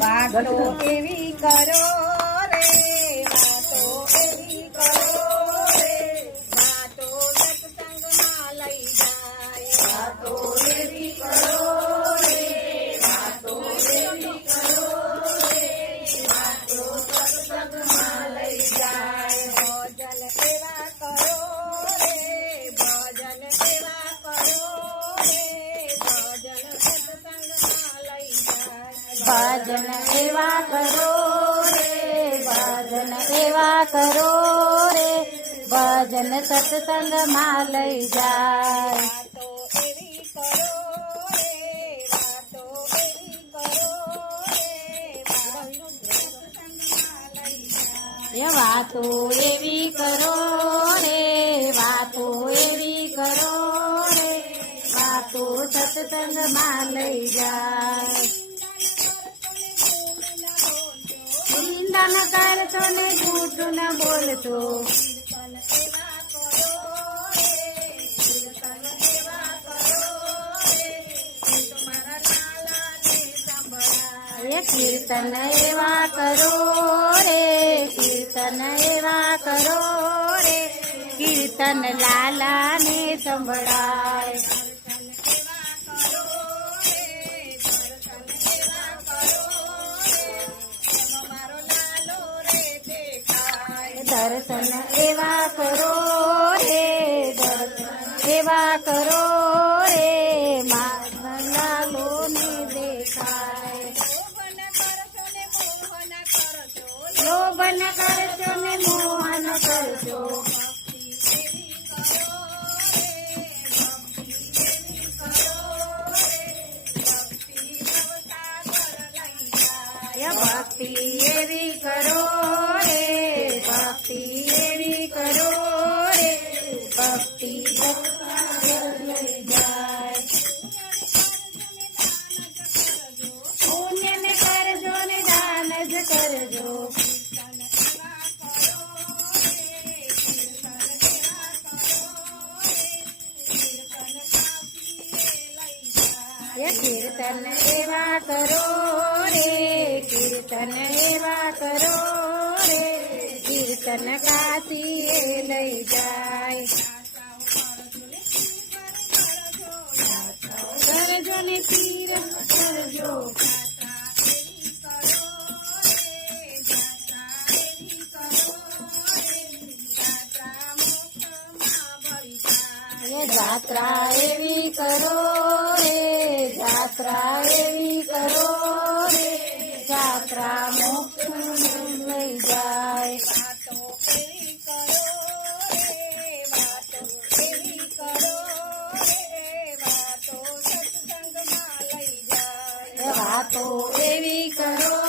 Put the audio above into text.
વાતો એવી કરો રે, વાતો એવી કરો રે, વાતો સત્સંગમાં લઈ જાય. વાતો એવી કરો રે, વાતો એવી કરો રે, વાતો સત્સંગમાં લઈ જાય. ભજન એવા કરો રે, ભજન એવા કરો રે, ભજન સત્સંગમાં લઈ જાય. ભજન એવા કરો રે, ભજન એવા કરો રે, ભજન સત્સંગમાં લઈ જાય. વાતો એવી કરો રે, વાતો એવી કરો રે, સત્સંગમાં લઈ જાય. વાતો એવી કરો રે, વાતો એવી કરો રે, વાતો સત્સંગમાં લઈ જાય. નિંદન કરશો ને જૂઠું ન બોલશો. કીર્તન એવા કરો રે, કીર્તન એવા કરો રે, કીર્તન લાલાને સંભળાય. દર્શન એવા કરો રે, દર્શન એવા કરો રે, મારા લાલો ને દેખાય. લોભન કરશો ને મોહન કરશો. ભક્તિ એવી કરો રે, ભક્તિ એવી કરો રે, ભક્તિ લઈ જાય. પુણ્ય ને કરજો ને દાન જ કરજો. કીર્તન એવા કરો રે, કીર્તન એવા કરો રે, કીર્તન કાશીએ લઈ જાય. કરજો ને પીર કરજો. જાત્રા એવી કરો રે, જાત્રા એવી કરો રે, જાત્રા મોક્ષ લઈ જાય. વાતો એવી કરો રે, વાતો એવી કરો રે, વાતો સત્સંગમાં લઈ જાય. વાતો એવી કરો